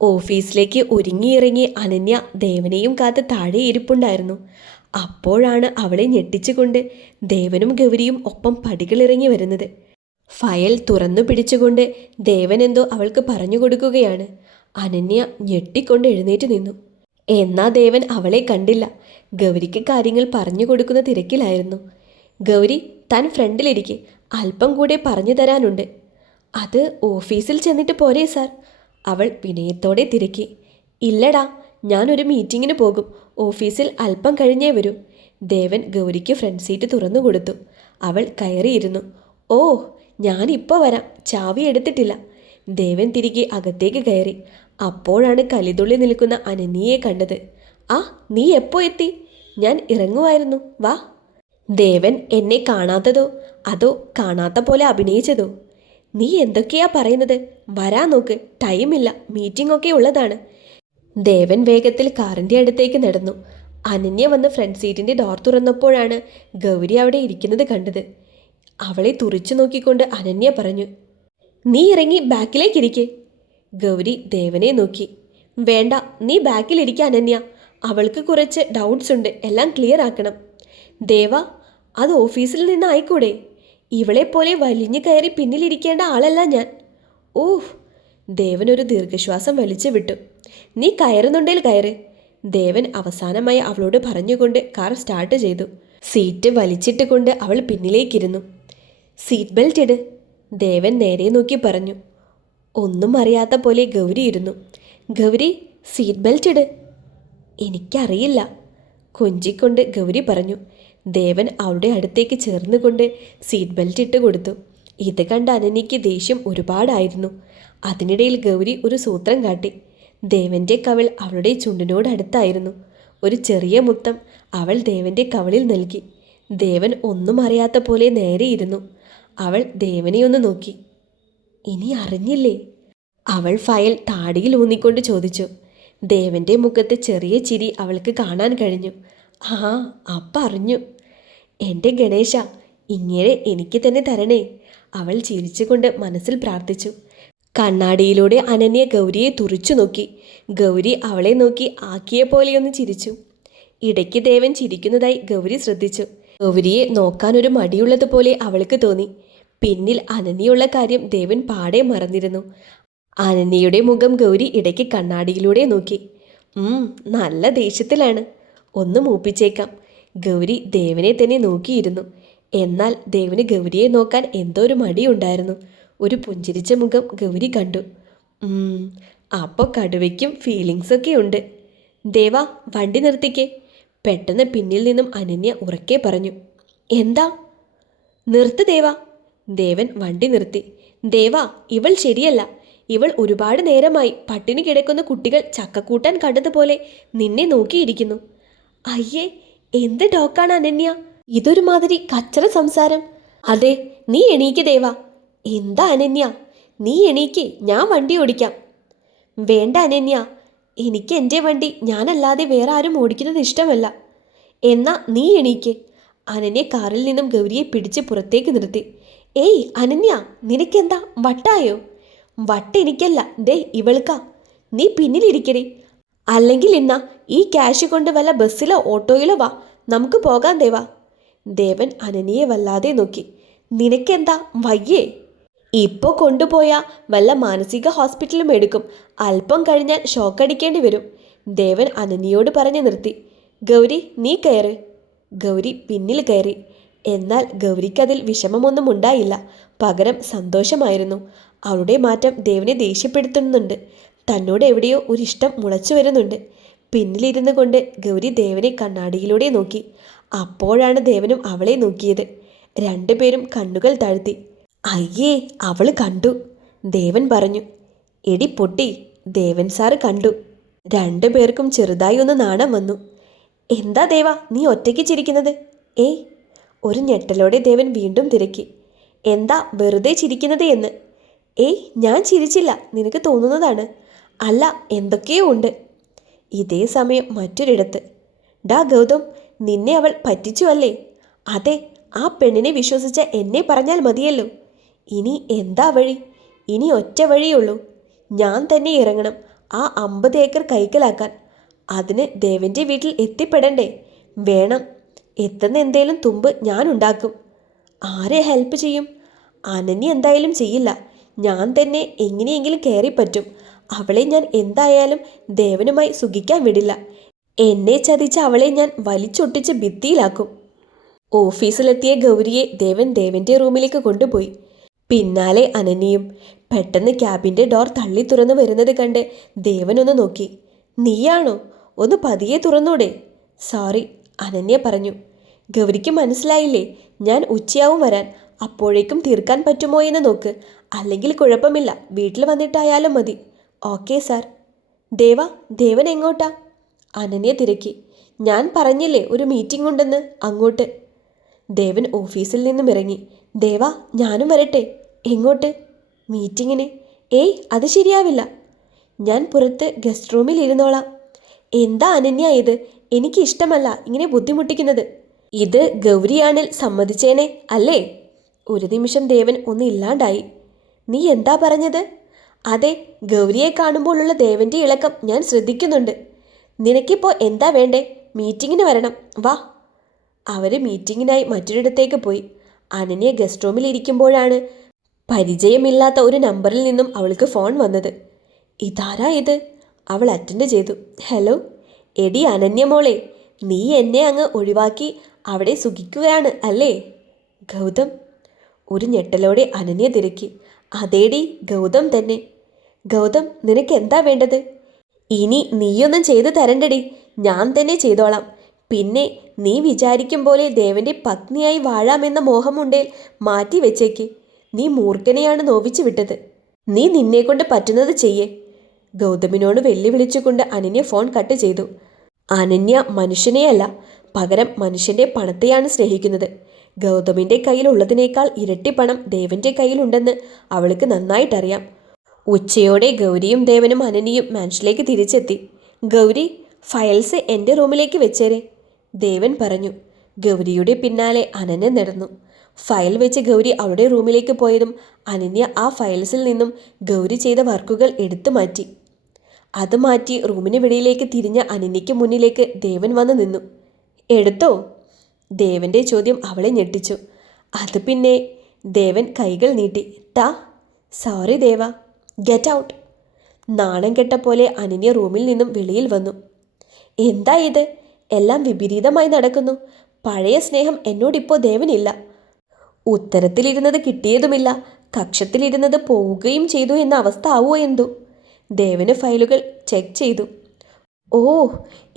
ഓഫീസിലേക്ക് ഒരുങ്ങിയിറങ്ങി അനന്യ ദേവനെയും കാത്ത് താഴെ ഇരിപ്പുണ്ടായിരുന്നു. അപ്പോഴാണ് അവളെ ഞെട്ടിച്ചുകൊണ്ട് ദേവനും ഗൗരിയും ഒപ്പം പടികളിറങ്ങി വരുന്നത്. ഫയൽ തുറന്നു പിടിച്ചുകൊണ്ട് ദേവൻ എന്തോ അവൾക്ക് പറഞ്ഞു കൊടുക്കുകയാണ്. അനന്യ ഞെട്ടിക്കൊണ്ട് എഴുന്നേറ്റ് നിന്നു. എന്നാ ദേവൻ അവളെ കണ്ടില്ല. ഗൗരിക്ക് കാര്യങ്ങൾ പറഞ്ഞു കൊടുക്കുന്ന തിരക്കിലായിരുന്നു. ഗൗരി, താൻ ഫ്രണ്ടിലിരിക്കെ, അല്പം കൂടെ പറഞ്ഞു തരാനുണ്ട്. അത് ഓഫീസിൽ ചെന്നിട്ട് പോരേ സാർ? അവൾ വിനയത്തോടെ തിരക്കി. ഇല്ലടാ, ഞാനൊരു മീറ്റിങ്ങിന് പോകും. ഓഫീസിൽ അല്പം കഴിഞ്ഞേ വരൂ. ദേവൻ ഗൗരിക്ക് ഫ്രണ്ട് സീറ്റ് തുറന്നു കൊടുത്തു. അവൾ കയറിയിരുന്നു. ഓ, ഞാനിപ്പോൾ വരാം, ചാവി എടുത്തിട്ടില്ല. ദേവൻ തിരികെ അകത്തേക്ക് കയറി. അപ്പോഴാണ് കലിതുള്ളി നിൽക്കുന്ന അനന്യയെ കണ്ടത്. ആ, നീ എപ്പോ എത്തി? ഞാൻ ഇറങ്ങുമായിരുന്നു, വാ. ദേവൻ എന്നെ കാണാത്തതോ അതോ കാണാത്ത പോലെ അഭിനയിച്ചതോ? നീ എന്തൊക്കെയാ പറയുന്നത്? വരാൻ നോക്ക്, ടൈമില്ല, മീറ്റിംഗ് ഒക്കെ ഉള്ളതാണ്. ദേവൻ വേഗത്തിൽ കാറിൻ്റെ അടുത്തേക്ക് നടന്നു. അനന്യ വന്ന് ഫ്രണ്ട് സീറ്റിൻ്റെ ഡോർ തുറന്നപ്പോഴാണ് ഗൗരി അവിടെ ഇരിക്കുന്നത് കണ്ടത്. അവളെ തുറിച്ചു നോക്കിക്കൊണ്ട് അനന്യ പറഞ്ഞു, നീ ഇറങ്ങി ബാക്കിലേക്കിരിക്കെ. ഗൗരി ദേവനെ നോക്കി. വേണ്ട, നീ ബാക്കിലിരിക്കുക അനന്യ. അവൾക്ക് കുറച്ച് ഡൗട്ട്സ് ഉണ്ട്, എല്ലാം ക്ലിയർ ആക്കണം. ദേവ, അത് ഓഫീസിൽ നിന്ന് ആയിക്കൂടെ? ഇവളെപ്പോലെ വലിഞ്ഞു കയറി പിന്നിലിരിക്കേണ്ട ആളല്ല ഞാൻ. ഓഹ്. ദേവൻ ഒരു ദീർഘശ്വാസം വലിച്ചു വിട്ടു. നീ കയറുന്നുണ്ടേൽ കയറ്. ദേവൻ അവസാനമായി അവളോട് പറഞ്ഞുകൊണ്ട് കാർ സ്റ്റാർട്ട് ചെയ്തു. സീറ്റ് വലിച്ചിട്ട് കൊണ്ട് അവൾ പിന്നിലേക്കിരുന്നു. സീറ്റ് ബെൽറ്റ് ഇട്, ദേവൻ നേരെ നോക്കി പറഞ്ഞു. ഒന്നും അറിയാത്ത പോലെ ഗൗരി ഇരുന്നു. ഗൗരി, സീറ്റ് ബെൽറ്റ് ഇട്. എനിക്കറിയില്ല, കൊഞ്ചിക്കൊണ്ട് ഗൗരി പറഞ്ഞു. ദേവൻ അവളുടെ അടുത്തേക്ക് ചേർന്നുകൊണ്ട് സീറ്റ് ബെൽറ്റ് ഇട്ട് കൊടുത്തു. ഇത് കണ്ട അനന്യയ്ക്ക് ദേഷ്യം ഒരുപാടായിരുന്നു. അതിനിടയിൽ ഗൗരി ഒരു സൂത്രം കാട്ടി. ദേവൻ്റെ കവിൾ അവളുടെ ചുണ്ടിനോടടുത്തായിരുന്നു. ഒരു ചെറിയ മുത്തം അവൾ ദേവൻ്റെ കവിളിൽ നൽകി. ദേവൻ ഒന്നും അറിയാത്ത പോലെ നേരെയിരുന്നു. അവൾ ദേവനെ ഒന്ന് നോക്കി. ഇനി അറിഞ്ഞില്ലേ? അവൾ ഫയൽ താടിയിൽ ഊന്നിക്കൊണ്ട് ചോദിച്ചു. ദേവൻ്റെ മുഖത്ത് ചെറിയ ചിരി അവൾക്ക് കാണാൻ കഴിഞ്ഞു. ആ, അപ്പം അറിഞ്ഞു. എൻ്റെ ഗണേശ, ഇങ്ങനെ എനിക്ക് തന്നെ തരണേ, അവൾ ചിരിച്ചുകൊണ്ട് മനസ്സിൽ പ്രാർത്ഥിച്ചു. കണ്ണാടിയിലൂടെ അനന്യ ഗൗരിയെ തുറിച്ചു നോക്കി. ഗൗരി അവളെ നോക്കി ആക്കിയ പോലെയൊന്ന് ചിരിച്ചു. ഇടയ്ക്ക് ദേവൻ ചിരിക്കുന്നതായി ഗൗരി ശ്രദ്ധിച്ചു. ഗൗരിയെ നോക്കാനൊരു മടിയുള്ളതുപോലെ അവൾക്ക് തോന്നി. പിന്നിൽ അനന്യയുള്ള കാര്യം ദേവൻ പാടെ മറന്നിരുന്നു. അനന്യയുടെ മുഖം ഗൗരി ഇടയ്ക്ക് കണ്ണാടിയിലൂടെ നോക്കി. നല്ല ദേഷ്യത്തിലാണ്, ഒന്ന് മൂപ്പിച്ചേക്കാം. ഗൗരി ദേവനെ തന്നെ നോക്കിയിരുന്നു. എന്നാൽ ദേവന് ഗൗരിയെ നോക്കാൻ എന്തോ ഒരു മടിയുണ്ടായിരുന്നു. ഒരു പുഞ്ചിരിച്ച മുഖം ഗൗരി കണ്ടു. അപ്പോൾ കടുവയ്ക്കും ഫീലിങ്സൊക്കെ ഉണ്ട്. ദേവാ, വണ്ടി നിർത്തിക്കേ, പെട്ടെന്ന് പിന്നിൽ നിന്നും അനന്യ ഉറക്കെ പറഞ്ഞു. എന്താ? നിർത്ത് ദേവാ. ദേവൻ വണ്ടി നിർത്തി. ദേവാ, ഇവൾ ശരിയല്ല. ഇവൾ ഒരുപാട് നേരമായി പട്ടിണി കിടക്കുന്ന കുട്ടികൾ ചക്കക്കൂട്ടാൻ കണ്ടതുപോലെ നിന്നെ നോക്കിയിരിക്കുന്നു. അയ്യേ, എന്ത് ഡോക്കാണ് അനന്യ, ഇതൊരുമാതിരി കച്ചറ സംസാരം. അതെ, നീ എണീക്ക് ദേവാ. എന്താ അനന്യ, നീ എണീക്ക്, ഞാൻ വണ്ടി ഓടിക്കാം. വേണ്ട അനന്യ, എനിക്ക് എൻ്റെ വണ്ടി ഞാനല്ലാതെ വേറെ ആരും ഓടിക്കുന്നത് ഇഷ്ടമല്ല. എന്നാ നീ എണീക്ക്. അനന്യ കാറിൽ നിന്നും ഗൗരിയെ പിടിച്ച് പുറത്തേക്ക് നിർത്തി. ഏയ് അനന്യ, നിനക്കെന്താ വട്ടായോ? വട്ടെനിക്കല്ല, ദേ ഇവൾക്കാ. നീ പിന്നിലിരിക്കടി. അല്ലെങ്കിൽ എന്നാ ഈ ക്യാഷ് കൊണ്ട് വല്ല ബസ്സിലോ ഓട്ടോയിലോ വാ, നമുക്ക് പോകാൻ ദേവാ. ദേവൻ അനന്യയെ വല്ലാതെ നോക്കി. നിനക്കെന്താ വയ്യേ? ഇപ്പോൾ കൊണ്ടുപോയാൽ വല്ല മാനസിക ഹോസ്പിറ്റലും എടുക്കും. അല്പം കഴിഞ്ഞാൽ ഷോക്കടിക്കേണ്ടി വരും. ദേവൻ അനന്യയോട് പറഞ്ഞു നിർത്തി. ഗൗരി, നീ കയറ്. ഗൗരി പിന്നിൽ കയറി. എന്നാൽ ഗൗരിക്കതിൽ വിഷമമൊന്നും ഉണ്ടായില്ല, പകരം സന്തോഷമായിരുന്നു. അവളുടെ മാറ്റം ദേവനെ ദേഷ്യപ്പെടുത്തുന്നുണ്ട്. തന്നോട് എവിടെയോ ഒരിഷ്ടം മുളച്ചു വരുന്നുണ്ട്. പിന്നിലിരുന്നു കൊണ്ട് ഗൗരി ദേവനെ കണ്ണാടിയിലൂടെ നോക്കി. അപ്പോഴാണ് ദേവനും അവളെ നോക്കിയത്. രണ്ടുപേരും കണ്ണുകൾ താഴ്ത്തി. അയ്യേ, അവൾ കണ്ടു, ദേവൻ പറഞ്ഞു. എടി പൊട്ടി, ദേവൻ സാറ് കണ്ടു. രണ്ടുപേർക്കും ചെറുതായി ഒന്ന് നാണം വന്നു. എന്താ ദേവ നീ ഒറ്റയ്ക്ക് ചിരിക്കുന്നത്? ഏയ്, ഒരു ഞെട്ടലോടെ ദേവൻ വീണ്ടും തിരക്കി. എന്താ വെറുതെ ചിരിക്കുന്നത് എന്ന്? ഏയ്, ഞാൻ ചിരിച്ചില്ല, നിനക്ക് തോന്നുന്നതാണ്. അല്ല, എന്തൊക്കെയോ ഉണ്ട്. ഇതേ സമയം മറ്റൊരിടത്ത്. ഡാ ഗൗതം, നിന്നെ അവൾ പറ്റിച്ചു അല്ലേ? അതെ, ആ പെണ്ണിനെ വിശ്വസിച്ച എന്നെ പറഞ്ഞാൽ മതിയല്ലോ. ഇനി എന്താ വഴി? ഇനി ഒറ്റ വഴിയുള്ളൂ, ഞാൻ തന്നെ ഇറങ്ങണം. ആ 50 ഏക്കർ കൈക്കലാക്കാൻ. അതിന് ദേവൻ്റെ വീട്ടിൽ എത്തിപ്പെടണ്ടേ? വേണം. എത്തുന്ന എന്തേലും തുമ്പ് ഞാൻ ഉണ്ടാക്കും. ആരെ ഹെൽപ്പ് ചെയ്യും? അനന്യ എന്തായാലും ചെയ്യില്ല. ഞാൻ തന്നെ എങ്ങനെയെങ്കിലും കയറിപ്പറ്റും. അവളെ ഞാൻ എന്തായാലും ദേവനുമായി സുഖിക്കാൻ വിടില്ല. എന്നെ ചതിച്ച അവളെ ഞാൻ വലിച്ചൊട്ടിച്ച് ഭിത്തിയിലാക്കും. ഓഫീസിലെത്തിയ ഗൗരിയെ ദേവൻ്റെ റൂമിലേക്ക് കൊണ്ടുപോയി. പിന്നാലെ അനന്യയും. പെട്ടെന്ന് ക്യാബിൻ്റെ ഡോർ തള്ളി തുറന്നു വരുന്നത് കണ്ട് ദേവനൊന്ന് നോക്കി. നീയാണോ? ഒന്ന് പതിയെ തുറന്നൂടെ? സോറി, അനന്യ പറഞ്ഞു. ഗൗരിക്ക് മനസ്സിലായില്ലേ? ഞാൻ ഉച്ചയാവും വരാൻ. അപ്പോഴേക്കും തീർക്കാൻ പറ്റുമോ എന്ന് നോക്ക്. അല്ലെങ്കിൽ കുഴപ്പമില്ല, വീട്ടിൽ വന്നിട്ടായാലും മതി. Okay sir. ദേവൻ എങ്ങോട്ടാ? അനന്യ തിരക്കി. ഞാൻ പറഞ്ഞില്ലേ ഒരു മീറ്റിംഗ് ഉണ്ടെന്ന്, അങ്ങോട്ട്. ദേവൻ ഓഫീസിൽ നിന്നും ഇറങ്ങി. ഞാനും വരട്ടെ. എങ്ങോട്ട്? മീറ്റിങ്ങിന്. ഏയ്, അത് ശരിയാവില്ല. ഞാൻ പുറത്ത് ഗസ്റ്റ് റൂമിൽ ഇരുന്നോളാം. എന്താ അനന്യ ഇത്? എനിക്ക് ഇഷ്ടമല്ല ഇങ്ങനെ ബുദ്ധിമുട്ടിക്കുന്നത്. ഇത് ഗൗരിയാണിൽ സമ്മതിച്ചേനെ അല്ലേ? ഒരു നിമിഷം ദേവൻ ഒന്ന് ഇല്ലാണ്ടായി. നീ എന്താ പറഞ്ഞത്? അതെ, ഗൗരിയെ കാണുമ്പോഴുള്ള ദേവൻ്റെ ഇളക്കം ഞാൻ ശ്രദ്ധിക്കുന്നുണ്ട്. നിനക്കിപ്പോൾ എന്താ വേണ്ടേ? മീറ്റിങ്ങിന് വരണം, വാ. അവർ മീറ്റിങ്ങിനായി മറ്റൊരിടത്തേക്ക് പോയി. അനന്യ ഗസ്റ്റ് റൂമിൽ ഇരിക്കുമ്പോഴാണ് പരിചയമില്ലാത്ത ഒരു നമ്പറിൽ നിന്നും അവൾക്ക് ഫോൺ വന്നത്. ഇതാരാ ഇത്? അവൾ അറ്റൻഡ് ചെയ്തു. ഹലോ, എടി അനന്യ മോളെ, നീ എന്നെ അങ്ങ് ഒഴിവാക്കി അവിടെ സുഖിക്കുകയാണ് അല്ലേ? ഗൗതം. ഒരു ഞെട്ടലോടെ അനന്യ തിരക്കി. അതേടി, ഗൗതം തന്നെ. ഗൗതം, നിനക്ക് എന്താ വേണ്ടത്? ഇനി നീയൊന്നും ചെയ്തു തരണ്ടടി, ഞാൻ തന്നെ ചെയ്തോളാം. പിന്നെ നീ വിചാരിക്കും പോലെ ദേവൻ്റെ പത്നിയായി വാഴാമെന്ന മോഹമുണ്ടേൽ മാറ്റി വെച്ചേക്ക്. നീ മൂർഖനെയാണ് നോവിച്ചു വിട്ടത്. നീ നിന്നെക്കൊണ്ട് പറ്റുന്നത് ചെയ്യേ. ഗൗതമിനോട് വെല്ലുവിളിച്ചുകൊണ്ട് അനന്യ ഫോൺ കട്ട് ചെയ്തു. അനന്യ മനുഷ്യനെയല്ല, പകരം മനുഷ്യൻ്റെ പണത്തെയാണ് സ്നേഹിക്കുന്നത്. ഗൗതമിൻ്റെ കയ്യിലുള്ളതിനേക്കാൾ ഇരട്ടി പണം ദേവൻ്റെ കയ്യിലുണ്ടെന്ന് അവൾക്ക് നന്നായിട്ടറിയാം. ഉച്ചയോടെ ഗൗരിയും ദേവനും അനന്യയും മാൻഷനിലേക്ക് തിരിച്ചെത്തി. ഗൗരി, ഫയൽസ് എൻ്റെ റൂമിലേക്ക് വെച്ചേരെ, ദേവൻ പറഞ്ഞു. ഗൗരിയുടെ പിന്നാലെ അനന്യ നടന്നു. ഫയൽ വെച്ച് ഗൗരി അവളുടെ റൂമിലേക്ക് പോയതും അനന്യ ആ ഫയൽസിൽ നിന്നും ഗൗരി ചെയ്ത വർക്കുകൾ എടുത്തു മാറ്റി. അത് മാറ്റി റൂമിന് വെളിയിലേക്ക് തിരിഞ്ഞ അനന്യയ്ക്ക് മുന്നിലേക്ക് ദേവൻ വന്ന് നിന്നു. എടുത്തോ? ദേവൻ്റെ ചോദ്യം അവളെ ഞെട്ടിച്ചു. അത് പിന്നെ. ദേവൻ കൈകൾ നീട്ടി. സോറി ദേവ, ഗെറ്റ് ഔട്ട്. നാണം കെട്ട പോലെ അനന്യ റൂമിൽ നിന്നും വെളിയിൽ വന്നു. എന്താ ഇത്? എല്ലാം വിപരീതമായി നടക്കുന്നു. പഴയ സ്നേഹം എന്നോടിപ്പോൾ ദേവനില്ല. ഉത്തരത്തിലിരുന്നത് കിട്ടിയതുമില്ല, കക്ഷത്തിലിരുന്നത് പോവുകയും ചെയ്തു എന്ന അവസ്ഥ ആവുമോ എന്തോ. ദേവന് ഫയലുകൾ ചെക്ക് ചെയ്തു. ഓ,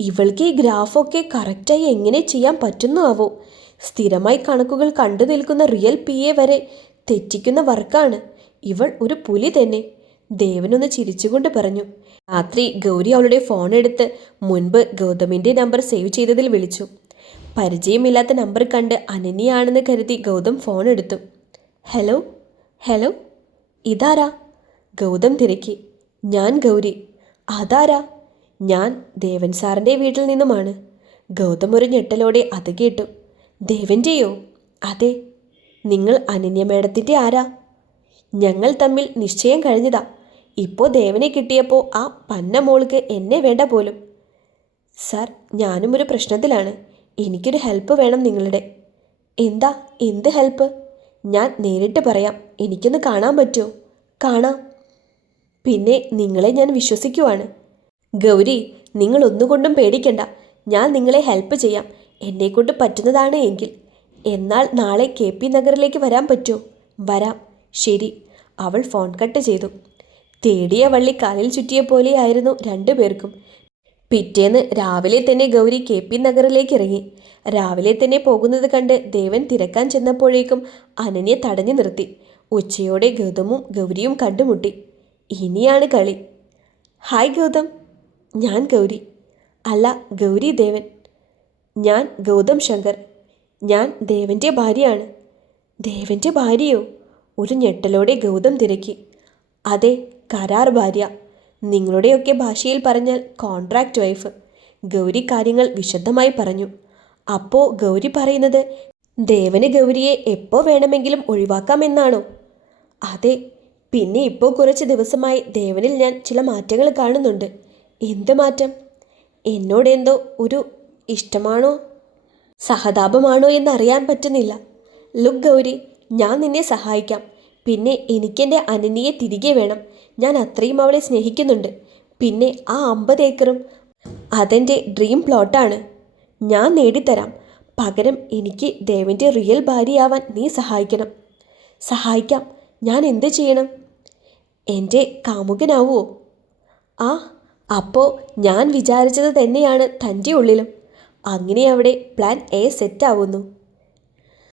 ഇവൾക്ക് ഈ ഗ്രാഫൊക്കെ കറക്റ്റായി എങ്ങനെ ചെയ്യാൻ പറ്റുന്നു ആവോ? സ്ഥിരമായി കണക്കുകൾ കണ്ടു നിൽക്കുന്ന റിയൽ PA വരെ തെറ്റിക്കുന്ന വർക്കാണ്. ഇവൾ ഒരു പുലി തന്നെ, ദേവനൊന്ന് ചിരിച്ചുകൊണ്ട് പറഞ്ഞു. രാത്രി ഗൗരി അവളുടെ ഫോൺ എടുത്ത് മുൻപ് ഗൗതമിൻ്റെ നമ്പർ സേവ് ചെയ്തതിൽ വിളിച്ചു. പരിചയമില്ലാത്ത നമ്പർ കണ്ട് അനന്യയാണെന്ന് കരുതി ഗൗതം ഫോൺ എടുത്തു. ഹലോ, ഇതാരാ? ഗൗതം തിരക്കി. ഞാൻ ഗൗരി. അതാരാ? ഞാൻ ദേവൻ സാറിൻ്റെ വീട്ടിൽ നിന്നുമാണ്. ഗൗതം ഒരു ഞെട്ടലോടെ അത് കേട്ടു. ദേവൻ്റെയോ? അതെ. നിങ്ങൾ അനന്യ മേഡത്തിൻ്റെ ആരാ? ഞങ്ങൾ തമ്മിൽ നിശ്ചയം കഴിഞ്ഞതാ. ഇപ്പോൾ ദേവനെ കിട്ടിയപ്പോൾ ആ പന്ന മോൾക്ക് എന്നെ വേണ്ട പോലും. സാർ, ഞാനും ഒരു പ്രശ്നത്തിലാണ്. എനിക്കൊരു ഹെൽപ്പ് വേണം നിങ്ങളുടെ. എന്താ? എന്ത് ഹെൽപ്പ്? ഞാൻ നേരിട്ട് പറയാം. എനിക്കൊന്ന് കാണാൻ പറ്റുമോ? കാണാം. പിന്നെ നിങ്ങളെ ഞാൻ വിശ്വസിക്കുവാണ്. ഗൗരി, നിങ്ങൾ ഒന്നുകൊണ്ടും പേടിക്കണ്ട. ഞാൻ നിങ്ങളെ ഹെൽപ്പ് ചെയ്യാം, എന്നെക്കൊണ്ട് പറ്റുന്നതാണ് എങ്കിൽ. എന്നാൽ നാളെ KP നഗറിലേക്ക് വരാൻ പറ്റുമോ? വരാം. ശരി. അവൾ ഫോൺ കട്ട് ചെയ്തു. തേടിയ വള്ളി കാലിൽ ചുറ്റിയ പോലെയായിരുന്നു രണ്ടുപേർക്കും. പിറ്റേന്ന് രാവിലെ തന്നെ ഗൗരി KP നഗറിലേക്ക് ഇറങ്ങി. രാവിലെ തന്നെ പോകുന്നത് കണ്ട് ദേവൻ തിരക്കാൻ ചെന്നപ്പോഴേക്കും അനന്യ തടഞ്ഞു നിർത്തി. ഉച്ചയോടെ ഗൗതമും ഗൗരിയും കണ്ടുമുട്ടി. ഇനിയാണ് കളി. ഹായ് ഗൗതം. ഞാൻ ഗൗരി. അല്ല, ഗൗരി ദേവൻ. ഞാൻ ഗൗതം ശങ്കർ. ഞാൻ ദേവൻ്റെ ഭാര്യയാണ്. ദേവൻ്റെ ഭാര്യയോ? ഒരു ഞെട്ടലോടെ ഗൗതം തിരക്കി. അതെ, കരാർ ഭാര്യ. നിങ്ങളുടെയൊക്കെ ഭാഷയിൽ പറഞ്ഞാൽ കോൺട്രാക്റ്റ് വൈഫ്. ഗൗരി കാര്യങ്ങൾ വിശദമായി പറഞ്ഞു. അപ്പോൾ ഗൗരി പറയുന്നത് ദേവന് ഗൗരിയെ എപ്പോൾ വേണമെങ്കിലും ഒഴിവാക്കാമെന്നാണോ? അതെ. പിന്നെ ഇപ്പോൾ കുറച്ച് ദിവസമായി ദേവനിൽ ഞാൻ ചില മാറ്റങ്ങൾ കാണുന്നുണ്ട്. എന്ത് മാറ്റം? എന്നോടെന്തോ ഒരു ഇഷ്ടമാണോ സഹതാപമാണോ എന്നറിയാൻ പറ്റുന്നില്ല. ലുക്ക് ഗൗരി, ഞാൻ നിന്നെ സഹായിക്കാം. പിന്നെ എനിക്കെൻ്റെ അനന്യയെ തിരികെ വേണം. ഞാൻ അത്രയും അവളെ സ്നേഹിക്കുന്നുണ്ട്. പിന്നെ ആ 50 ഏക്കറും അതെൻ്റെ ഡ്രീം പ്ലോട്ടാണ്. ഞാൻ നേടിത്തരാം. പകരം എനിക്ക് ദേവൻ്റെ റിയൽ ഭാര്യയാവാൻ നീ സഹായിക്കണം. സഹായിക്കാം. ഞാൻ എന്ത് ചെയ്യണം? എൻ്റെ കാമുകനാവുമോ? ആ, അപ്പോൾ ഞാൻ വിചാരിച്ചത് തന്നെയാണ് തൻ്റെ ഉള്ളിലും. അങ്ങനെ അവിടെ പ്ലാൻ എ സെറ്റാവുന്നു.